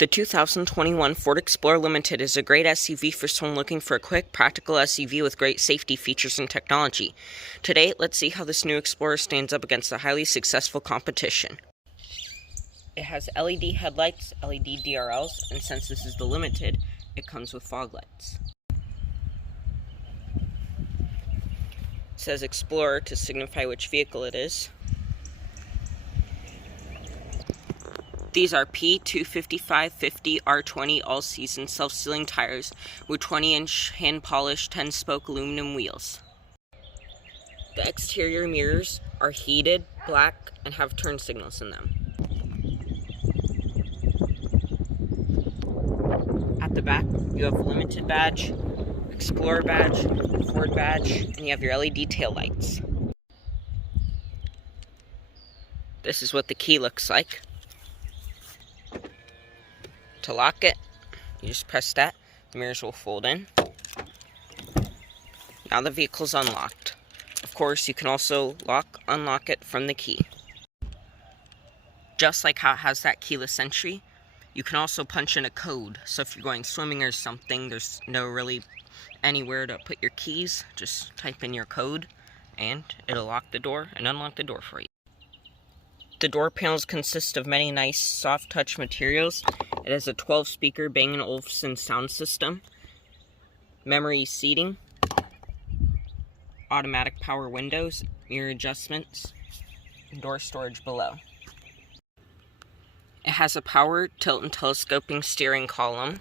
The 2021 Ford Explorer Limited is a great SUV for someone looking for a quick, practical SUV with great safety features and technology. Today, let's see how this new Explorer stands up against the highly successful competition. It has LED headlights, LED DRLs, and since this is the Limited, it comes with fog lights. It says Explorer to signify which vehicle it is. These are P255/50 R20 all-season self-sealing tires with 20-inch hand-polished 10-spoke aluminum wheels. The exterior mirrors are heated, black, and have turn signals in them. At the back, you have a Limited badge, Explorer badge, Ford badge, and you have your LED tail lights. This is what the key looks like. To lock it, you just press that, the mirrors will fold in. Now the vehicle's unlocked. Of course, you can also unlock it from the key. Just like how it has that keyless entry, you can also punch in a code. So if you're going swimming or something, there's no really anywhere to put your keys, just type in your code and it'll lock the door and unlock the door for you. The door panels consist of many nice soft touch materials. It has a 12-speaker Bang & Olufsen sound system, memory seating, automatic power windows, mirror adjustments, and door storage below. It has a power tilt and telescoping steering column,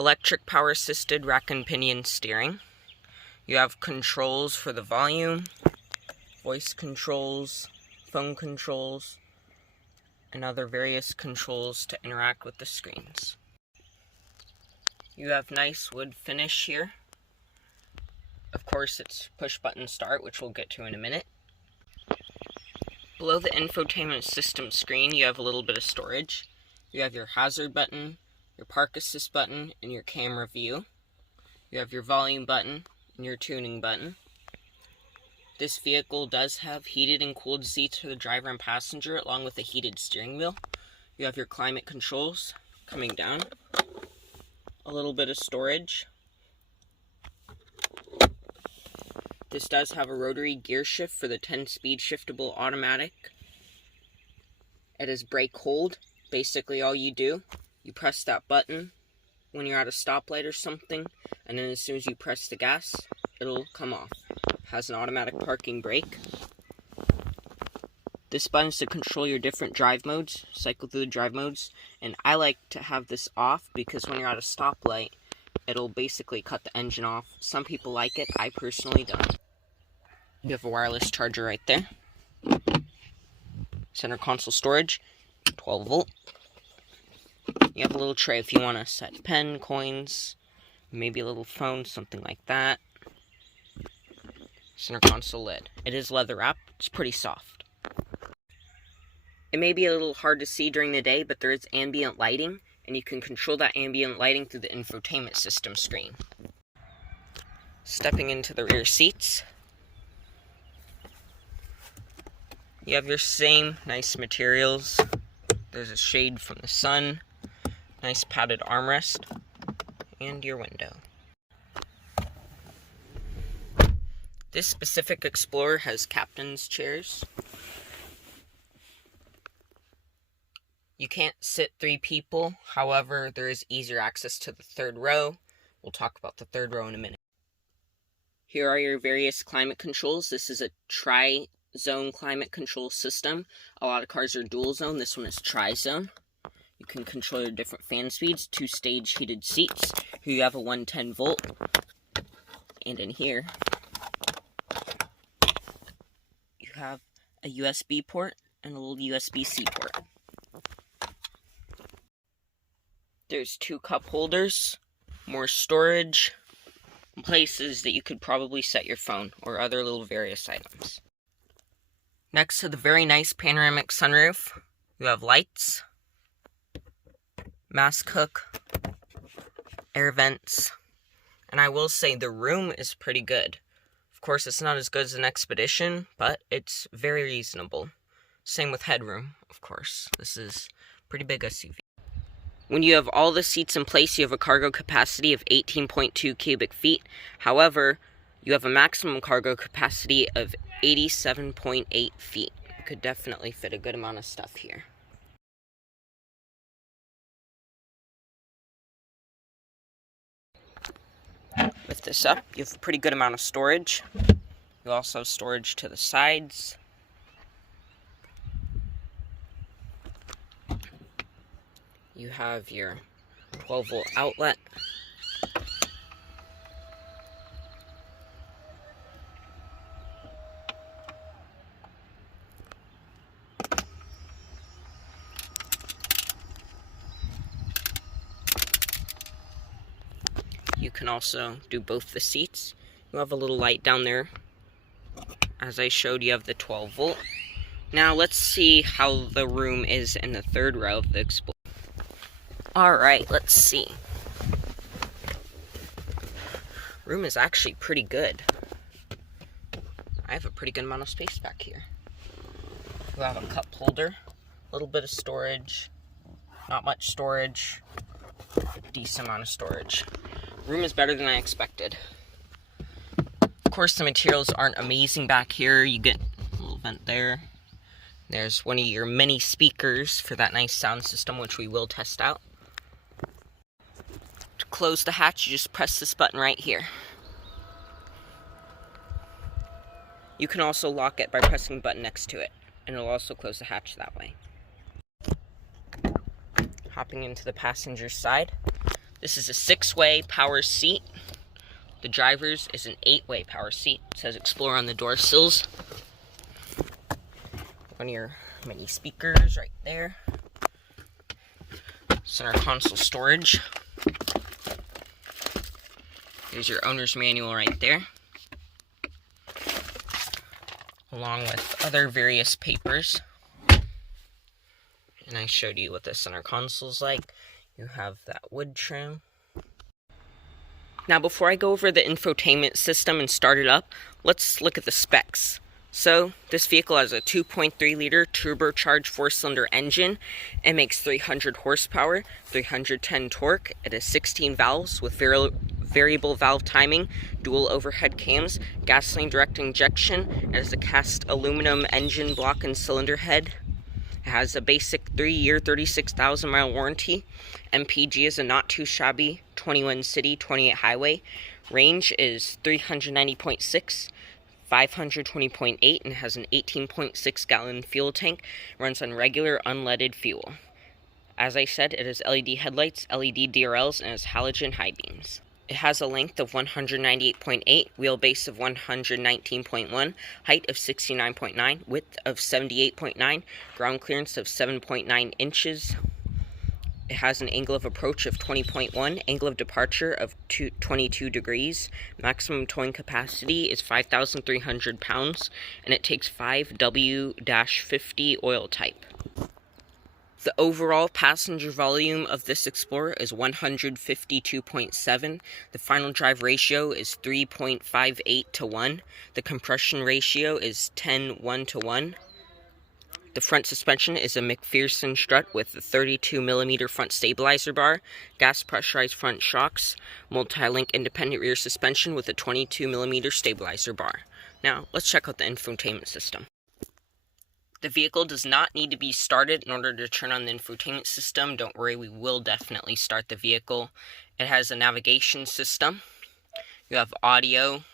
electric power assisted rack and pinion steering. You have controls for the volume, voice controls, phone controls, and other various controls to interact with the screens. You have nice wood finish here. Of course, it's push button start, which we'll get to in a minute. Below the infotainment system screen, you have a little bit of storage. You have your hazard button, your park assist button, and your camera view. You have your volume button and your tuning button. This vehicle does have heated and cooled seats for the driver and passenger, along with a heated steering wheel. You have your climate controls coming down. A little bit of storage. This does have a rotary gear shift for the 10-speed shiftable automatic. It is brake hold. Basically all you do, you press that button when you're at a stoplight or something, and then as soon as you press the gas, it'll come off. Has an automatic parking brake. This button is to control your different drive modes, cycle through the drive modes, and I like to have this off because when you're at a stoplight, it'll basically cut the engine off. Some people like it, I personally don't. You have a wireless charger right there. Center console storage, 12 volt. You have a little tray if you want to set pen, coins, maybe a little phone, something like that. Center console lid. It is leather wrapped. It's pretty soft. It may be a little hard to see during the day, but there is ambient lighting, and you can control that ambient lighting through the infotainment system screen. Stepping into the rear seats, you have your same nice materials. There's a shade from the sun, nice padded armrest, and your window. This specific Explorer has captain's chairs. You can't sit 3 people, however, there is easier access to the third row. We'll talk about the third row in a minute. Here are your various climate controls. This is a tri-zone climate control system. A lot of cars are dual zone. This one is tri-zone. You can control your different fan speeds, 2-stage heated seats. Here you have a 110 volt. And in here, have a USB port and a little USB-C port. There's 2 cup holders, more storage, places that you could probably set your phone or other little various items. Next to the very nice panoramic sunroof, you have lights, mask hook, air vents, and I will say the room is pretty good. Of course, it's not as good as an Expedition, but it's very reasonable. Same with headroom, of course. This is a pretty big SUV. When you have all the seats in place, you have a cargo capacity of 18.2 cubic feet. However, you have a maximum cargo capacity of 87.8 feet. You could definitely fit a good amount of stuff here. Lift this up, you have a pretty good amount of storage. You also have storage to the sides. You have your 12-volt outlet. You can also do both the seats. You have a little light down there. As I showed, you have the 12-volt. Now let's see how the room is in the third row of the Explorer. Alright, let's see. Room is actually pretty good. I have a pretty good amount of space back here. You have a cup holder, a little bit of storage, not much storage, decent amount of storage. Room is better than I expected. Of course, the materials aren't amazing back here. You get a little vent there. There's one of your mini speakers for that nice sound system, which we will test out. To close the hatch, you just press this button right here. You can also lock it by pressing the button next to it, and it'll also close the hatch that way. Hopping into the passenger side. This is a 6-way power seat. The driver's is an 8-way power seat. It says Explorer on the door sills. One of your mini speakers right there. Center console storage. Here's your owner's manual right there, along with other various papers. And I showed you what the center console's like. You have that wood trim. Now, before I go over the infotainment system and start it up, let's look at the specs. So, this vehicle has a 2.3-liter turbocharged 4-cylinder engine. It makes 300 horsepower, 310 torque. It has 16 valves with variable valve timing, dual overhead cams, gasoline direct injection. It has a cast aluminum engine block and cylinder head. It has a basic 3-year, 36,000-mile warranty. MPG is a not too shabby 21 city, 28 highway. Range is 390.6, 520.8, and has an 18.6 gallon fuel tank. Runs on regular unleaded fuel. As I said, it has LED headlights, LED DRLs, and has halogen high beams. It has a length of 198.8, wheelbase of 119.1, height of 69.9, width of 78.9, ground clearance of 7.9 inches. It has an angle of approach of 20.1, angle of departure of 22 degrees. Maximum towing capacity is 5,300 pounds, and it takes 5 W-50 oil type. The overall passenger volume of this Explorer is 152.7. The final drive ratio is 3.58 to 1. The compression ratio is 10:1 to 1. The front suspension is a McPherson strut with a 32mm front stabilizer bar, gas pressurized front shocks, multi-link independent rear suspension with a 22mm stabilizer bar. Now, let's check out the infotainment system. The vehicle does not need to be started in order to turn on the infotainment system. Don't worry, we will definitely start the vehicle. It has a navigation system. You have audio.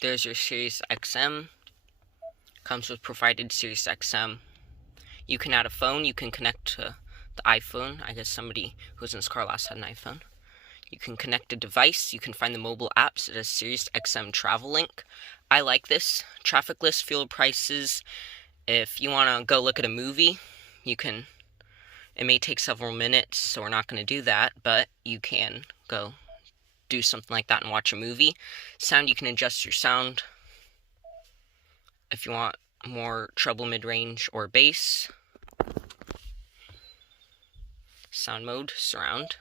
There's your Sirius XM. Comes with provided Sirius XM. You can add a phone. You can connect to the iPhone. I guess somebody who was in this car last had an iPhone. You can connect a device. You can find the mobile apps. It has Sirius XM Travel Link. I like this. Traffic list, fuel prices. If you want to go look at a movie, you can. It may take several minutes, so we're not going to do that, but you can go do something like that and watch a movie. Sound, you can adjust your sound if you want more treble, mid-range, or bass. Sound mode, surround.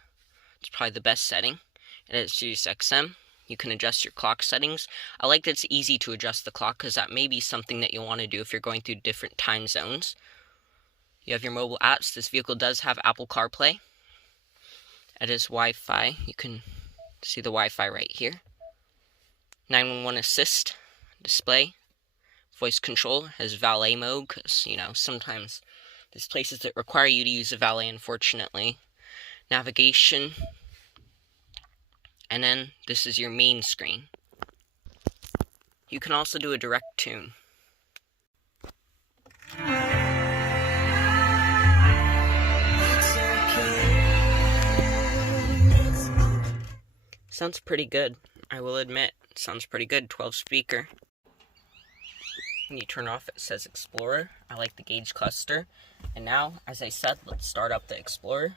It's probably the best setting. It has Sirius XM. You can adjust your clock settings. I like that it's easy to adjust the clock because that may be something that you'll want to do if you're going through different time zones. You have your mobile apps. This vehicle does have Apple CarPlay. It is Wi-Fi. You can see the Wi-Fi right here. 911 assist display. Voice control has valet mode because, you know, sometimes there's places that require you to use a valet, unfortunately. Navigation. And then this is your main screen. You can also do a direct tune. Sounds pretty good, I will admit. Sounds pretty good, 12 speaker. When you turn off, it says Explorer. I like the gauge cluster. And now, as I said, let's start up the Explorer.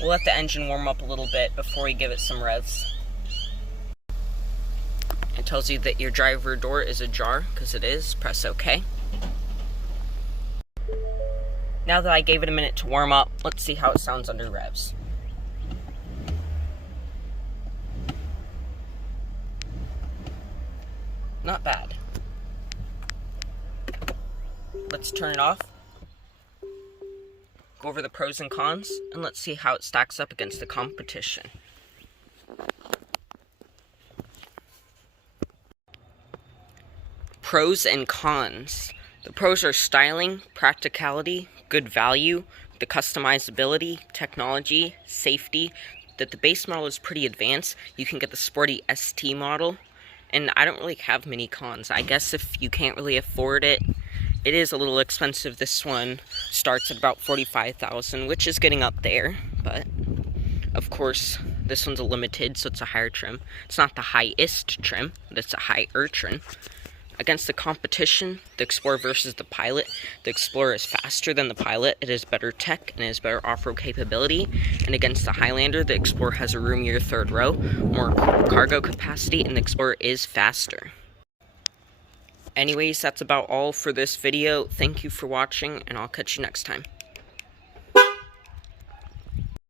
We'll let the engine warm up a little bit before we give it some revs. It tells you that your driver door is ajar, because it is. Press OK. Now that I gave it a minute to warm up, let's see how it sounds under revs. Not bad. Let's turn it off. Go over the pros and cons, and let's see how it stacks up against the competition. Pros and cons. The pros are styling, practicality, good value, the customizability, technology, safety, that the base model is pretty advanced. You can get the sporty ST model, and I don't really have many cons. I guess if you can't really afford it, it is a little expensive. This one starts at about $45,000, which is getting up there, but of course, this one's a limited, so it's a higher trim. It's not the highest trim, but it's a higher trim. Against the competition, the Explorer versus the Pilot, the Explorer is faster than the Pilot, it has better tech, and it has better off-road capability. And against the Highlander, the Explorer has a roomier third row, more cargo capacity, and the Explorer is faster. Anyways, that's about all for this video. Thank you for watching, and I'll catch you next time.